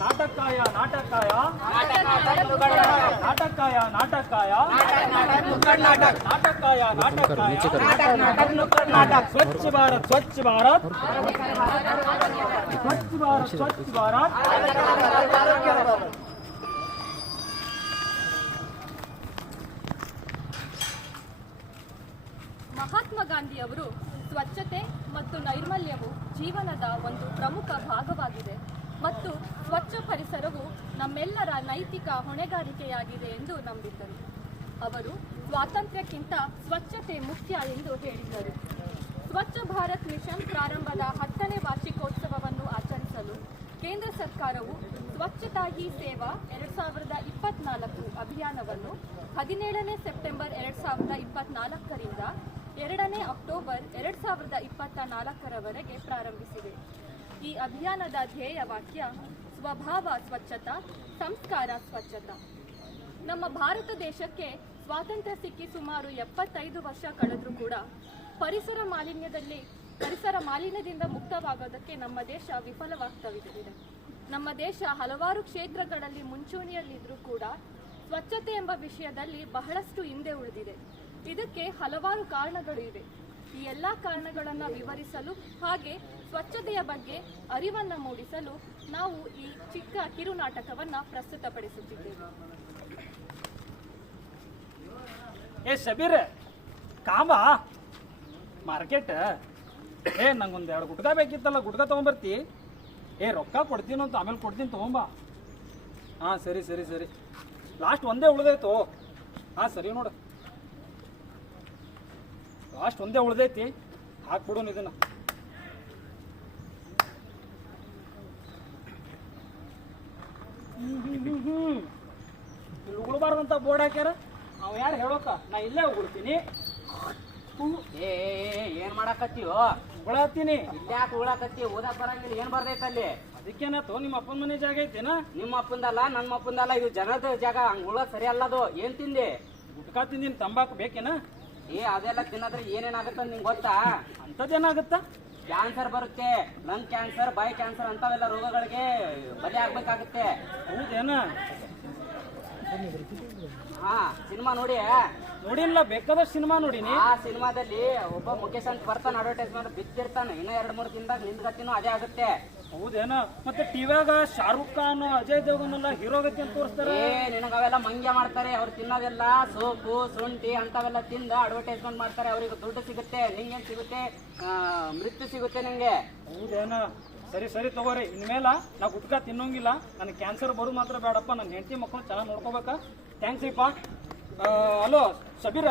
ನಾಟಕಾಯ ನಾಟಕಾಯ ನಾಟಕಾಯ ನಾಟಕಾಯ ನಾಟಕಾಯ ನಾಟಕಾಯ ಸ್ವಚ್ಛ ಭಾರತ್ ಸ್ವಚ್ಛ ಭಾರತ್ ಸ್ವಚ್ಛ ಭಾರತ್ ಸ್ವಚ್ಛ ಭಾರತ್. ಮಹಾತ್ಮ ಗಾಂಧಿಯವರು ಸ್ವಚ್ಛತೆ ಮತ್ತು ನೈರ್ಮಲ್ಯವು ಜೀವನದ ಒಂದು ಪ್ರಮುಖ ಭಾಗವಾಗಿದೆ ಮತ್ತು ಸ್ವಚ್ಛ ಪರಿಸರವು ನಮ್ಮೆಲ್ಲರ ನೈತಿಕ ಹೊಣೆಗಾರಿಕೆಯಾಗಿದೆ ಎಂದು ನಂಬಿದ್ದರು. ಅವರು ಸ್ವಾತಂತ್ರ್ಯಕ್ಕಿಂತ ಸ್ವಚ್ಛತೆ ಮುಖ್ಯ ಎಂದು ಹೇಳಿದ್ದರು. ಸ್ವಚ್ಛ ಭಾರತ್ ಮಿಷನ್ ಪ್ರಾರಂಭದ 10ನೇ ವಾರ್ಷಿಕೋತ್ಸವವನ್ನು ಆಚರಿಸಲು ಕೇಂದ್ರ ಸರ್ಕಾರವು ಸ್ವಚ್ಛತಾ ಹಿ ಸೇವಾ 2024 ಅಭಿಯಾನವನ್ನು 17ನೇ ಸೆಪ್ಟೆಂಬರ್ 2024ರಿಂದ 2ನೇ ಅಕ್ಟೋಬರ್ 2024ರವರೆಗೆ ಪ್ರಾರಂಭಿಸಿದೆ. ಈ ಅಭಿಯಾನದ ಧ್ಯೇಯ ವಾಕ್ಯ ಸ್ವಭಾವ ಸ್ವಚ್ಛತಾ, ಸಂಸ್ಕಾರ ಸ್ವಚ್ಛತಾ. ನಮ್ಮ ಭಾರತ ದೇಶಕ್ಕೆ ಸ್ವಾತಂತ್ರ್ಯ ಸಿಕ್ಕಿ ಸುಮಾರು 75 ವರ್ಷ ಕಳೆದರೂ ಕೂಡ ಪರಿಸರ ಮಾಲಿನ್ಯದಿಂದ ಮುಕ್ತವಾಗೋದಕ್ಕೆ ನಮ್ಮ ದೇಶ ವಿಫಲವಾಗ್ತವಿದೆ. ನಮ್ಮ ದೇಶ ಹಲವಾರು ಕ್ಷೇತ್ರಗಳಲ್ಲಿ ಮುಂಚೂಣಿಯಲ್ಲಿದ್ದರೂ ಕೂಡ ಸ್ವಚ್ಛತೆ ಎಂಬ ವಿಷಯದಲ್ಲಿ ಬಹಳಷ್ಟು ಹಿಂದೆ ಉಳಿದಿದೆ. ಇದಕ್ಕೆ ಹಲವಾರು ಕಾರಣಗಳು ಇವೆ. ಈ ಎಲ್ಲ ಕಾರಣಗಳನ್ನು ವಿವರಿಸಲು ಹಾಗೆ ಸ್ವಚ್ಛತೆಯ ಬಗ್ಗೆ ಅರಿವನ್ನು ಮೂಡಿಸಲು ನಾವು ಈ ಚಿಕ್ಕ ಕಿರುನಾಟಕವನ್ನು ಪ್ರಸ್ತುತಪಡಿಸುತ್ತಿದ್ದೇವೆ. ಏ ಶಬೀರ್ ಕಾಂಬ ಮಾರ್ಕೆಟ್ ನಂಗೊಂದು 2 ಗುಟ್ಕ ಬೇಕಿತ್ತಲ್ಲ, ಗುಟ್ಕ ತೊಗೊಂಬರ್ತಿ? ರೊಕ್ಕ ಕೊಡ್ತೀನಿ ಅಂತ ಆಮೇಲೆ ಕೊಡ್ತೀನಿ, ತೊಗೊಂಬ. ಹಾಂ ಸರಿ ಸರಿ ಸರಿ, ಲಾಸ್ಟ್ ಒಂದೇ ಉಳ್ದೈತು. ಹಾಂ ಸರಿ ನೋಡು, ಲಾಸ್ಟ್ ಒಂದೇ ಉಳ್ದೈತಿ, ಹಾಕ್ಬಿಡು ಇದನ್ನ. ಇಲ್ಲಿ ಉಗುಳ್ಬಾರ್ದಂತ ಬೋರ್ಡ್ ಹಾಕ್ಯಾರ. ಅವ ಯಾರು ಹೇಳೋಕ, ನಾ ಇಲ್ಲೇ ಉಗುಳ್ತೀನಿ. ಏನ್ ಮಾಡಾಕತ್ತೀವೋ? ಉಗುಳತ್ತೀನಿ. ಇಲ್ಯಾಕೆ ಉಗುಳಾಕತ್ತಿ? ಓದಾಕ್ ಬರಂಗಿಲ್ಲ, ಏನ್ ಬರ್ದೈತ ಅಲ್ಲಿ? ಅದಕ್ಕೇನತ್ತು, ನಿಮ್ಮ ಅಪ್ಪನ ಮನೆ ಜಾಗ ಐತೇನ? ನಿಮ್ಮ ಅಪ್ಪಂದಲ್ಲ, ನನ್ನ ಅಪ್ಪಂದಲ್ಲ, ಇದು ಜನದ ಜಾಗ. ಹಂಗ ಉಳ ಸರಿ ಅಲ್ಲದು. ಏನ್ ತಿಂದೆ? ಗುಟ್ಕಾ ತಿಂದಿನ. ತಂಬಾಕು ಬೇಕೇನ? ಅದೆಲ್ಲ ತಿನ್ನದ್ರೆ ಏನೇನಾಗತ್ತ ನಿಂಗೆ ಗೊತ್ತಾ? ಅಂತದೇನಾಗತ್ತ? ಕ್ಯಾನ್ಸರ್ ಬರುತ್ತೆ, ಲಂಗ್ ಕ್ಯಾನ್ಸರ್, ಬಾಯ್ ಕ್ಯಾನ್ಸರ್ ಅಂತವೆಲ್ಲ ರೋಗಗಳಿಗೆ ಬಲಿ ಆಗ್ಬೇಕಾಗುತ್ತೆ. ಹೌದೇನ? ಹಾ, ಸಿನಿಮಾ ನೋಡಿ? ನೋಡಿಲ್ಲ, ಬೇಕಾದಷ್ಟು ಸಿನಿಮಾ ನೋಡಿನಿ. ಆ ಸಿನಿಮಾದಲ್ಲಿ ಒಬ್ಬ ಮುಖೇಶ್ ಅಂತ ಬರ್ತಾನೆ, ಅಡ್ವರ್ಟೈಸ್ಮೆಂಟ್ ಬಿತ್ತಿರ್ತಾನೆ. ಇನ್ನ 2-3 ದಿನದಾಗ ನಿಂದ್ಗತ್ತಿನೂ ಅದೇ ಆಗುತ್ತೆ. ಹೌದೇನ? ಮತ್ತೆ ಟಿವಿಯಾಗ ಶಾರುಖ್ ಖಾನ್, ಅಜಯ್ ದೇವಗನ್ ಎಲ್ಲ ಹೀರೋ ಗತಿ ಅಂತ ತೋರಿಸ್ತಾರೆ. ನಿನಗ ಅವೆಲ್ಲ ಮಂಗ್ಯ ಮಾಡ್ತಾರೆ. ಅವ್ರು ತಿನ್ನೋದೆಲ್ಲ ಸೋಪು, ಶುಂಠಿ ಅಂತವೆಲ್ಲ ತಿಂದ ಅಡ್ವರ್ಟೈಸ್ಮೆಂಟ್ ಮಾಡ್ತಾರೆ. ಅವ್ರಿಗೆ ದುಡ್ಡು ಸಿಗುತ್ತೆ, ನಿಂಗೇನ್ ಸಿಗುತ್ತೆ? ಮೃತ್ಯು ಸಿಗುತ್ತೆ ನಿಂಗೆ. ಹೌದೇನ? ಸರಿ ಸರಿ ತಗೋರಿ. ಇನ್ಮೇಲೆ ನಾ ಗುಟ್ಕಾ ತಿನ್ನೋಂಗಿಲ್ಲ. ನನಗೆ ಕ್ಯಾನ್ಸರ್ ಬರೋದು ಮಾತ್ರ ಬೇಡಪ್ಪ. ನನ್ನ ಹೆಂಡತಿ ಮಕ್ಕಳು ಚೆನ್ನಾಗಿ ನೋಡ್ಕೋಬೇಕಾ. ಥ್ಯಾಂಕ್ಸ್ ರೀಪ್ಪ. ಹಲೋ ಶಬೀರ,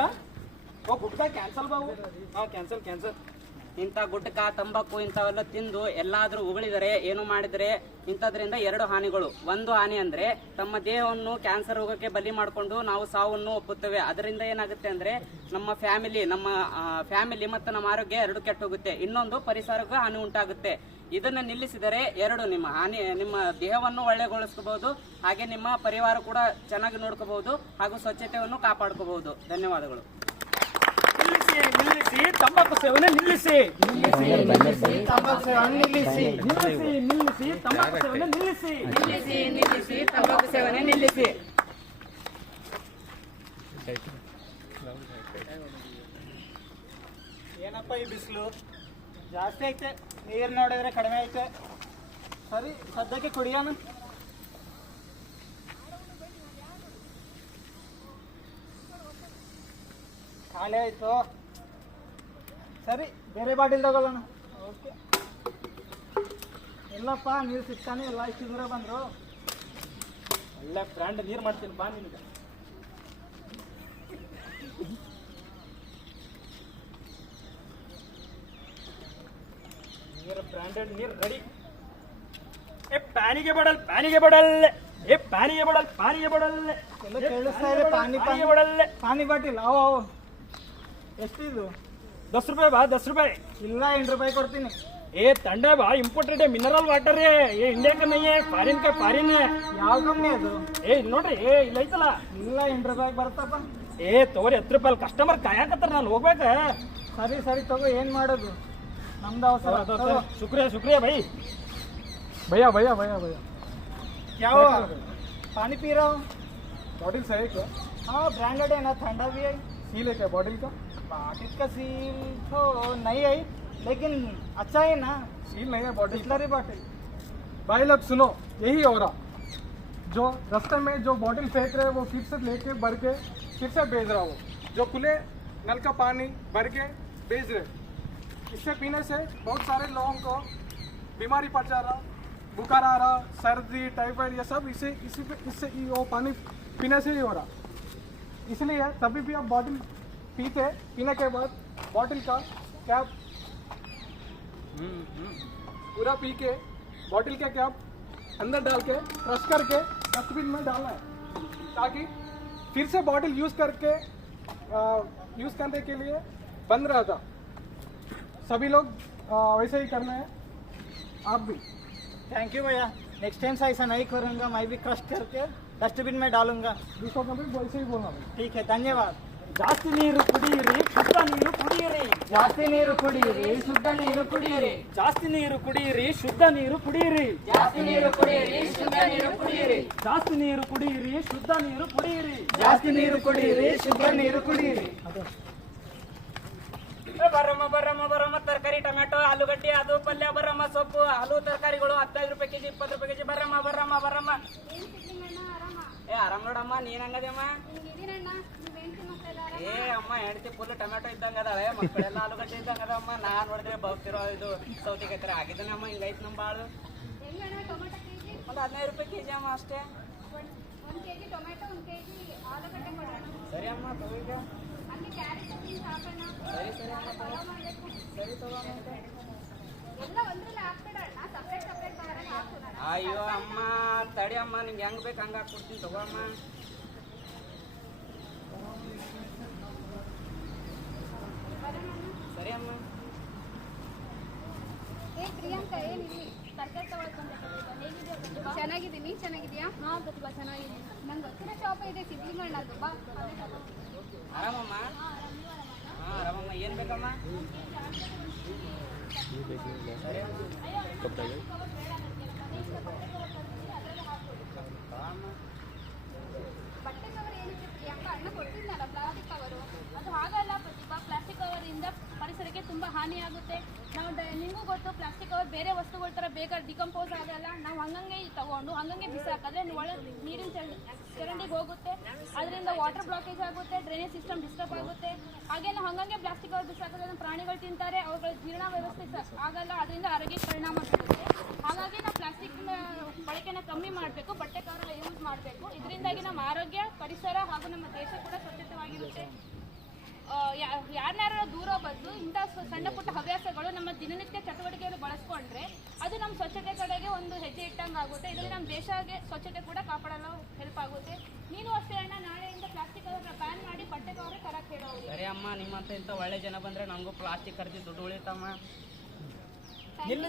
ಗುಟ್ಕಾ ಕ್ಯಾನ್ಸಲ್ ಬಾವು. ಹಾಂ ಕ್ಯಾನ್ಸಲ್ ಕ್ಯಾನ್ಸಲ್. ಇಂಥ ಗುಟ್ಕ, ತಂಬಾಕು ಇಂಥವೆಲ್ಲ ತಿಂದು ಎಲ್ಲಾದ್ರೂ ಉಗುಳಿದರೆ, ಏನು ಮಾಡಿದರೆ ಇಂಥದ್ರಿಂದ 2 ಹಾನಿಗಳು. ಒಂದು ಹಾನಿ ಅಂದ್ರೆ ತಮ್ಮ ದೇಹವನ್ನು ಕ್ಯಾನ್ಸರ್ ರೋಗಕ್ಕೆ ಬಲಿ ಮಾಡಿಕೊಂಡು ನಾವು ಸಾವನ್ನು ಒಪ್ಪುತ್ತೇವೆ. ಅದರಿಂದ ಏನಾಗುತ್ತೆ ಅಂದ್ರೆ ನಮ್ಮ ಫ್ಯಾಮಿಲಿ ಮತ್ತು ನಮ್ಮ ಆರೋಗ್ಯ 2 ಕೆಟ್ಟು ಹೋಗುತ್ತೆ. ಇನ್ನೊಂದು ಪರಿಸರಕ್ಕೂ ಹಾನಿ ಉಂಟಾಗುತ್ತೆ. ಇದನ್ನ ನಿಲ್ಲಿಸಿದರೆ 2, ನಿಮ್ಮ ದೇಹವನ್ನು ಒಳ್ಳೆಗೊಳಿಸಬಹುದು, ಹಾಗೆ ನಿಮ್ಮ ಪರಿವಾರ ಕೂಡ ಚೆನ್ನಾಗಿ ನೋಡ್ಕೋಬಹುದು, ಹಾಗೂ ಸ್ವಚ್ಛತೆಯನ್ನು ಕಾಪಾಡ್ಕೋಬಹುದು. ಧನ್ಯವಾದಗಳು. ನಿಲ್ಲಿಸಿ ತಂಬಾಕು ಸೇವನೆ ನಿಲ್ಲಿಸಿ. ತಂಬಾಕು ಸೇವನೆ ನಿಲ್ಲಿಸಿ. ನಿಲ್ಲಿಸಿ ತಂಬಾಕು ಸೇವನೆ ನಿಲ್ಲಿಸಿ. ನಿಲ್ಲಿಸಿ ತಂಬಾಕು ಸೇವನೆ ನಿಲ್ಲಿಸಿ. ಏನಪ್ಪ ಈ ಬಿಸಿಲು ಜಾಸ್ತಿ ಐತೆ, ನೀರು ನೋಡಿದ್ರೆ ಕಡಿಮೆ ಐತೆ. ಸರಿ, ಸದ್ಯಕ್ಕೆ ಕುಡಿಯೋಣ. ಖಾಲಿ ಆಯ್ತು. ಸರಿ, ಬೇರೆ ಬಾಟಿಲ್ ತಗೊಳ್ಳೋಣ. ಓಕೆ. ಎಲ್ಲಪ್ಪ ನೀರು ಸಿಗ್ತಾನೆ ಇಲ್ಲ, ಇಷ್ಟು ದೂರ ಬಂದರು. ಒಳ್ಳೆ ಬ್ರ್ಯಾಂಡ್ ನೀರು ಮಾಡ್ತೀನಿ ಬಾ ನಿನಗೆ. ನೀರು ಬ್ರ್ಯಾಂಡೆಡ್ ನೀರು ರೆಡಿ. ಪಾನಿಗೆ ಬಡಲ್, ಪಾನಿಗೆ ಬಡಲ್, ಪಾನಿಗೆ ಬಡಲ್, ಪಾನಿಗೆ ಬಡಲ್. ಎಲ್ಲ ಕೇಳಿಸ್ತಾ ಇದೆ. ಪಾನಿ ಬಡಲ್, ಪಾನಿ ಬಾಟಿಲ್. ಅವು ಎಷ್ಟಿದು? 10 ರೂಪಾಯಿ ಬಾ. 10 ರೂಪಾಯಿ ಇಲ್ಲ, 8 ರೂಪಾಯಿ ಕೊಡ್ತೀನಿ. ठंडा बा इंपोर्टेड मिनरल वाटर है ये इंडिया का नहीं है फॉरेन का फॉरेन है ಯಾವ ಕಂಪನಿ ಅದು ನೋಡ್ರಿ ಇಲ್ಲ ಐತಲ್ಲ ಇಲ್ಲ 8 ರೂಪಾಯಿ ಬರ್ತಪ್ಪ ತಗೋರಿ 10 ರೂಪಾಯಿ ಕಸ್ಟಮರ್ ಕಾಯಕತ್ತಾರ ನಾನು ಹೋಗ್ಬೇಕ ಸರಿ ಸರಿ ತಗೋ ಏನ್ ಮಾಡೋದು ನಮ್ದು ಅವಸರ शुक्रिया शुक्रिया भाई भैया भैया भैया भैया क्या हुआ? पानी पी रहा हूँ। बॉटल सही है क्या? हाँ ब्रांडेड है ना, ठंडा भी है। सील है क्या बॉटल का? बॉटल का सील तो नहीं है, लेकिन अच्छा है ना। सील नहीं है बॉटल। बिस्लरी बॉटल। भाई लोग सुनो, यही हो रहा। जो रास्ते में जो बॉटल फेंक रहे वो फिर से लेके भर के फिर से बेच रहा, वो जो खुले नल का पानी भर के बेच रहे। इससे पीने से बहुत सारे लोगों को बीमारी पड़ जा रहा, बुखार आ रहा, सर्दी, टाइफाइड, ये सब इससे वो पानी पीने से ही हो रहा। इसलिए तभी भी आप बॉटल पीने के बाद बॉटल का कैप पूरा पी के बॉटल का कैप अंदर डाल के क्रश करके डस्टबिन में डालना है, ताकि फिर से बॉटल यूज करने के लिए बंद रहा था। सभी लोग वैसे ही करना है, आप भी। थैंक यू भैया, नेक्स्ट टाइम से ऐसा नहीं करूँगा, मैं भी क्रश करके डस्टबिन में डालूंगा। दूसरों को भी वैसे ही बोलना भाई। ठीक है, धन्यवाद। ಜಾಸ್ತಿ ನೀರು ಕುಡಿಯಿರಿ, ಶುದ್ಧ ನೀರು ಕುಡಿಯಿರಿ. ಜಾಸ್ತಿ ನೀರು ಕುಡಿಯಿರಿ, ಶುದ್ಧ ನೀರು ಕುಡಿಯಿರಿ. ಜಾಸ್ತಿ ನೀರು ಕುಡಿಯಿರಿ, ಶುದ್ಧ ನೀರು ಕುಡಿಯಿರಿ. ಜಾಸ್ತಿ ನೀರು ಕುಡಿಯಿರಿ, ಶುದ್ಧ ನೀರು ಕುಡಿಯಿರಿ. ಜಾಸ್ತಿ ನೀರು ಕುಡಿಯಿರಿ, ಶುದ್ಧ ನೀರು ಕುಡಿಯಿರಿ. ಜಾಸ್ತಿ ನೀರು ಕುಡಿಯಿರಿ, ಶುದ್ಧ ನೀರು ಕುಡಿಯಿರಿ. ಬರಮ್ಮ ತರಕಾರಿ, ಟೊಮೆಟೊ, ಆಲೂಗಡ್ಡೆ, ಅದು ಪಲ್ಯ, ಬರಮ್ಮ ಸೊಪ್ಪು, ಹಾಲು ತರಕಾರಿಗಳು 15 ರೂಪಾಯಿ ಕೆಜಿ, 20 ರೂಪಾಯಿ ಕೆಜಿ. ಬರಮ್ಮ. ಏ ಆರಾಮ್ ನೋಡಮ್ಮ, ನೀನ್ ಹಂಗದಮ್ಮ? ಏ ಅಮ್ಮ ಹೆಂಡತಿ ಫುಲ್ ಟೊಮೆಟೊ ಇದ್ದಂಗ ಅದಾಳೆ, ಮಕ್ಕಳೆಲ್ಲ ಆಲೂಗಡ್ಡೆ ಇದ್ದಂಗ ಅದಮ್ಮ. ನಾನ್ ನೋಡಿದ್ರೆ ಬಗ್ತಿರೋ ಇದು ಸೌತೆಕಾಯಿ ಆಗಿದ್ದಾನೆ ಅಮ್ಮ. ಹಿಂಗೈತ್ ನಮ್ ಬಾಳು. ಒಂದು 15 ರೂಪಾಯಿ ಕೆಜಿ ಅಮ್ಮ, ಅಷ್ಟೇ. ಸರಿ ಅಮ್ಮ, ತಗೋಈಗ. ಸರಿ ಅಮ್ಮ, ಸರಿ ತಗೋಮ್ಮ. ಅಯ್ಯೋ ಅಮ್ಮ ತಡಿ ಅಮ್ಮ, ನಿಂಗೆ ಹೆಂಗ್ ಬೇಕು ಹಂಗ ಹಾಕ್ಕೊಡ್ತೀನಿ, ತಗೋ ಅಮ್ಮ. ಸರಿ ಅಮ್ಮ. ಪ್ರಿಯಾಂಕಾ ಏನಿಲ್ಲ, ತರಕಾರಿ ತಗೊಳಕ್ ಬಂದಿದ್ದೀನಿ. ಚೆನ್ನಾಗಿದ್ದೀನಿ, ಚೆನ್ನಾಗಿದ್ಯಾ? ಹಾ ಪ್ರತಿಭಾ ಚೆನ್ನಾಗಿದ್ದೀನಿ. ನಂಗೆ ಗೊತ್ತಿರೋ ಶಾಪ್ ಇದೆ ಸಿದ್ಲಿಂಗಣ್ಣದು, ಬಾ. ಆರಾಮಮ್ಮ? ಹಾ ಆರಾಮಮ್ಮ. ಏನ್ ಬೇಕಮ್ಮ? ಸರಿ ಅಮ್ಮ. ಬಟ್ಟೆ ಕವರ್ ಏನಿದೆ ಪ್ರಿಯಾಂಕಾ? ಅಣ್ಣ ಕೊಡ್ತಿದ್ನಲ್ಲ ಪ್ಲಾಸ್ಟಿಕ್ ಕವರು. ಅದು ಹಾಗಲ್ಲ ಪ್ರತಿಭಾ, ಪ್ಲಾಸ್ಟಿಕ್ ಕವರ್ ಇಂದ ಪರಿಸರಕ್ಕೆ ತುಂಬಾ ಹಾನಿಯಾಗುತ್ತೆ. ನಾವು ನಿಮಗೂ ಗೊತ್ತು, ಪ್ಲಾಸ್ಟಿಕ್ ಕವರ್ ಬೇರೆ ವಸ್ತುಗಳ ಥರ ಬೇಗ ಡಿಕಂಪೋಸ್ ಆಗಲ್ಲ. ನಾವು ಹಂಗಂಗೆ ತಗೊಂಡು ಹಂಗಂಗೆ ಬಿಸಾಕಿದ್ರೆ ಒಳ್ಳೆ ನೀರಿನ ಚರಂಡಿಗೆ ಹೋಗುತ್ತೆ. ಅದರಿಂದ ವಾಟರ್ ಬ್ಲಾಕೇಜ್ ಆಗುತ್ತೆ, ಡ್ರೈನೇಜ್ ಸಿಸ್ಟಮ್ ಡಿಸ್ಟರ್ಬ್ ಆಗುತ್ತೆ. ಹಾಗೆ ನಾವು ಹಂಗಂಗೆ ಪ್ಲಾಸ್ಟಿಕ್ ಕವರ್ ಬಿಸಾಕೋದ್ರಿಂದ ಪ್ರಾಣಿಗಳು ತಿಂತಾರೆ, ಅವುಗಳ ಜೀರ್ಣ ವ್ಯವಸ್ಥೆ ಆಗಲ್ಲ, ಅದರಿಂದ ಆರೋಗ್ಯಕ್ಕೆ ಪರಿಣಾಮ ಬೀರುತ್ತೆ. ಹಾಗಾಗಿ ನಾವು ಪ್ಲಾಸ್ಟಿಕ್ನ ಬಳಕೆನ ಕಮ್ಮಿ ಮಾಡಬೇಕು, ಬಟ್ಟೆ ಕವರ್ ಯೂಸ್ ಮಾಡಬೇಕು. ಇದರಿಂದಾಗಿ ನಮ್ಮ ಆರೋಗ್ಯ, ಪರಿಸರ ಹಾಗೂ ನಮ್ಮ ದೇಶ ಕೂಡ ಸ್ವಚ್ಛತೆವಾಗಿರುತ್ತೆ. ಯಾರನ್ನಾರು ದೂರ ಬದಲು ಇಂಥ ಸಣ್ಣ ಪುಟ್ಟ ಹವ್ಯಾಸಗಳು ನಮ್ಮ ದಿನನಿತ್ಯ ಚಟುವಟಿಕೆಯಲ್ಲಿ ಬಳಸ್ಕೊಂಡ್ರೆ ಅದು ನಮ್ಮ ಸ್ವಚ್ಛತೆ ಕಡೆಗೆ ಒಂದು ಹೆಜ್ಜೆ ಇಟ್ಟಂಗೆ ಆಗುತ್ತೆ. ಇದರಲ್ಲಿ ನಮ್ಮ ದೇಶಕ್ಕೆ ಸ್ವಚ್ಛತೆ ಕೂಡ ಕಾಪಾಡಲು ಹೆಲ್ಪ್ ಆಗುತ್ತೆ. ನೀನು ಅಷ್ಟೇ ಅಣ್ಣ, ನಾಳೆಯಿಂದ ಪ್ಲಾಸ್ಟಿಕ್ ಕವರ್ ಬ್ಯಾನ್ ಮಾಡಿ ಬಟ್ಟೆ ಕವರ್ ತರಕ್ಕೆ ಹೇಳೋರು. ಸರಿ ಅಮ್ಮ, ನಿಮ್ಮಂತ ಇಂಥ ಒಳ್ಳೆ ಜನ ಬಂದ್ರೆ ನಮಗೂ ಪ್ಲಾಸ್ಟಿಕ್ ಖರ್ಚು ದುಡ್ಡು ಉಳಿತಮ್ಮ.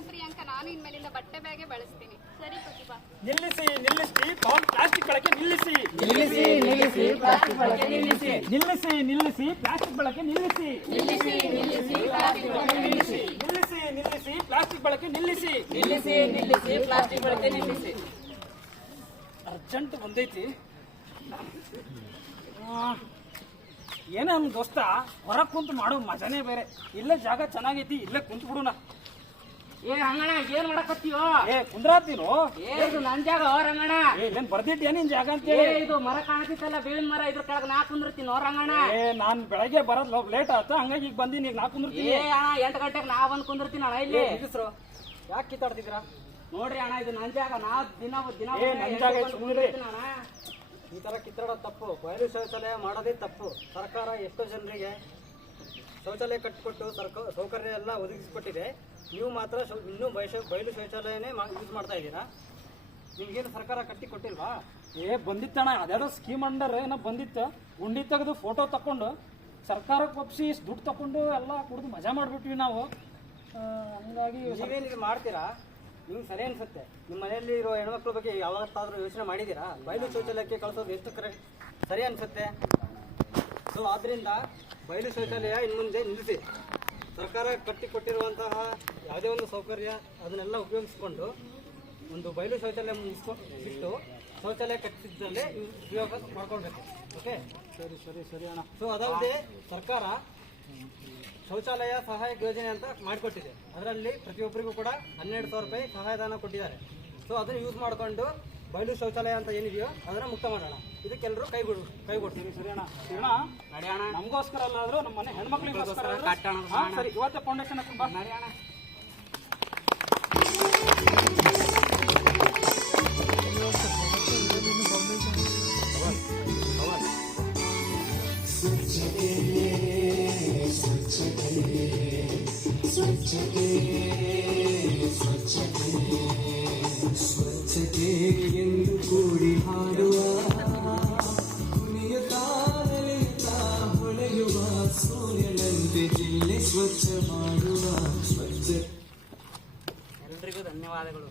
ಪ್ರಿಯಾಂಕಾ, ನಾನು ಇನ್ಮೇಲಿಂದ ಬಟ್ಟೆ ಬ್ಯಾಗೆ ಬಳಸ್ತೀನಿ. ಸರಿ ಪ್ರತಿಭಾ. ನಿಲ್ಲಿಸಿ ಪ್ಲಾಸ್ಟಿಕ್ ಬಳಕೆ ನಿಲ್ಲಿಸಿ. ನಿಲ್ಲಿಸಿ ಪ್ಲಾಸ್ಟಿಕ್ ಬಳಕೆ ನಿಲ್ಲಿಸಿ. ನಿಲ್ಲಿಸಿ ಪ್ಲಾಸ್ಟಿಕ್ ಬಳಕೆ ನಿಲ್ಲಿಸಿ. ನಿಲ್ಲಿಸಿ ಪ್ಲಾಸ್ಟಿಕ್ ಬಳಕೆ ನಿಲ್ಲಿಸಿ. ನಿಲ್ಲಿಸಿ ಪ್ಲಾಸ್ಟಿಕ್ ಬಳಕೆ ನಿಲ್ಲಿಸಿ. ನಿಲ್ಲಿಸಿ ಪ್ಲಾಸ್ಟಿಕ್ ಬಳಕೆ ನಿಲ್ಲಿಸಿ. ಅರ್ಜೆಂಟ್ ಬಂದೈತಿ. ಏನ ನಮ್ಮ ದೋಸ್ತ ಹೊರಗೆ ಕುಂತು ಮಾಡೋ ಮಜಾನೇ ಬೇರೆ. ಇಲ್ಲೇ ಜಾಗ ಚೆನ್ನಾಗೈತಿ, ಇಲ್ಲೇ ಕುಂತು ಬಿಡುನ. ಏ ರಂಗಣ್ಣ, ಏನ್ ಮಾಡಕತ್ತೀವೋ? ಏ ಕುಂದ್ರಾತೀನೋ? ಇದು ನನ್ ಜಾಗ ರಂಗಣ್ಣ. ಏನ್ ಬರ್ದಿಟ್ಟೆ ನಿನ್ ಜಾಗ ಅಂತ? ಇದು ಮರ ಕಾಣತಿತ್ತಲ್ಲ, ಬೇವಿನ ಮರ, ಇದ್ರ ಕೆಳಗ ನಾ ಕುಂದಿರ್ತೀನಿ ರಂಗಣ್ಣ. ನಾನ್ ಬೆಳಗ್ಗೆ ಬರೋದ್ ಲೇಟ್ ಆಯ್ತು, ಹಂಗಾಗಿ ಈಗ ಬಂದೀನಿ. ಈಗ ನಾ ಕುಂದಿರ್ತೀನಿ. 8 ಗಂಟೆಗೆ ನಾ ಬಂದ್ ಕುಂದಿರ್ತೀನಿ ಅಣ್ಣ ಇಲ್ಲಿ. ಯಾಕೆ ಕಿತ್ತಾಡ್ತಿದ್ದೀರಾ? ನೋಡ್ರಿ ಅಣ್ಣ, ಇದು ನನ್ ಜಾಗ. ನಾ ದಿನ ನನ್ ಜಾಗ ಸುಮ್ಮನೆ ಅಣ್ಣ. ಈ ತರ ಕಿತ್ತಾಡೋದು ತಪ್ಪು. ಬಯಲು ಶೌಚಾಲಯ ಮಾಡೋದೇ ತಪ್ಪು. ಸರ್ಕಾರ ಎಷ್ಟೋ ಜನರಿಗೆ ಶೌಚಾಲಯ ಕಟ್ಟಿಕೊಟ್ಟು ಸೌಕರ್ಯ ಎಲ್ಲ ಒದಗಿಸಿಕೊಟ್ಟಿದೆ. ನೀವು ಮಾತ್ರ ಇನ್ನೂ ಬಯಲು ಶೌಚಾಲಯನೇ ಯೂಸ್ ಮಾಡ್ತಾ ಇದ್ದೀರಾ. ನಿಮ್ಗೇನು ಸರ್ಕಾರ ಕಟ್ಟಿ ಕೊಟ್ಟಿಲ್ವಾ? ಬಂದಿತ್ತಣ್ಣ, ಅದ್ಯಾವುದೋ ಸ್ಕೀಮ್ ಅಂಡರ್ ಏನೋ ಬಂದಿತ್ತು. ಗುಂಡಿ ತೆಗೆದು ಫೋಟೋ ತಕೊಂಡು ಸರ್ಕಾರಕ್ಕೆ ಒಪ್ಪಿಸಿ ದುಡ್ಡು ತಕೊಂಡು ಎಲ್ಲ ಕುಡಿದು ಮಜಾ ಮಾಡಿಬಿಟ್ವಿ ನಾವು. ಹಂಗಾಗಿ ನೀವೇನು ಇದು ಮಾಡ್ತೀರಾ? ನಿಮ್ಗೆ ಸರಿ ಅನ್ಸುತ್ತೆ? ನಿಮ್ಮ ಮನೆಯಲ್ಲಿ ಇರೋ ಹೆಣ್ಮಕ್ಳ ಬಗ್ಗೆ ಯಾವತ್ತಾದ್ರೂ ಯೋಚನೆ ಮಾಡಿದ್ದೀರಾ? ಬಯಲು ಶೌಚಾಲಯಕ್ಕೆ ಕಳಿಸೋದು ಎಷ್ಟು ಸರಿ ಅನ್ಸುತ್ತೆ? ಸೊ ಆದ್ದರಿಂದ ಬಯಲು ಶೌಚಾಲಯ ಇನ್ನು ಮುಂದೆ ನಿಲ್ಲಿಸಿ. ಸರ್ಕಾರ ಕಟ್ಟಿಕೊಟ್ಟಿರುವಂತಹ ಯಾವುದೇ ಒಂದು ಸೌಕರ್ಯ ಅದನ್ನೆಲ್ಲ ಉಪಯೋಗಿಸ್ಕೊಂಡು ಒಂದು ಬಯಲು ಶೌಚಾಲಯ ಇಟ್ಟು ಶೌಚಾಲಯ ಕಟ್ಟಿಸಿದ್ರಲ್ಲೇ ಉಪಯೋಗ ಮಾಡ್ಕೊಳ್ಬೇಕು. ಓಕೆ, ಸರಿ ಅಣ್ಣ. ಸೊ ಅದಲ್ಲದೆ ಸರ್ಕಾರ ಶೌಚಾಲಯ ಸಹಾಯಕ ಯೋಜನೆ ಅಂತ ಮಾಡಿಕೊಟ್ಟಿದೆ. ಅದರಲ್ಲಿ ಪ್ರತಿಯೊಬ್ಬರಿಗೂ ಕೂಡ 12,000 ರೂಪಾಯಿ ಸಹಾಯಧನ ಕೊಟ್ಟಿದ್ದಾರೆ. ಸೊ ಅದನ್ನು ಯೂಸ್ ಮಾಡಿಕೊಂಡು ಬಯಲು ಶೌಚಾಲಯ ಅಂತ ಏನಿದೆಯೋ ಅದನ್ನು ಮುಕ್ತ ಮಾಡೋಣ. ಇದಕ್ಕೆಲ್ಲರೂ ಕೈಗೊಡ್ತೀವಿ. ಸರಿ ಅಣ್ಣ. ನಡಿ ಅಣ್ಣ. ನಮಗೋಸ್ಕರ ಅಲ್ಲಾದ್ರೂ ನಮ್ಮ ಮನೆ ಹೆಣ್ಮಕ್ಳಿಗೋಸ್ಕರ ಆದ್ರೂ- ಕಟ್ಟೋಣ. ಹಾ, ಸರಿ, ಇವತ್ತೇ ಫೌಂಡೇಶನ್ ಹಾಕೊಂಡು ಬಾ. ನಡಿ ಅಣ್ಣ. ಸ್ವಚ್ಛತೆಗೆಂದು ಕೂಡಿ ಹಾಡುವ ಕುಣಿಯುತ್ತಾ ನಲಿಯುತ್ತಾ ಹೊಳೆಯುವ ಸೂರ್ಯನಂತೆ ಜಿಲ್ಲೆ ಸ್ವಚ್ಛ ಮಾಡುವ ಸ್ವಚ್ಛ. ಎಲ್ರಿಗೂ ಧನ್ಯವಾದಗಳು.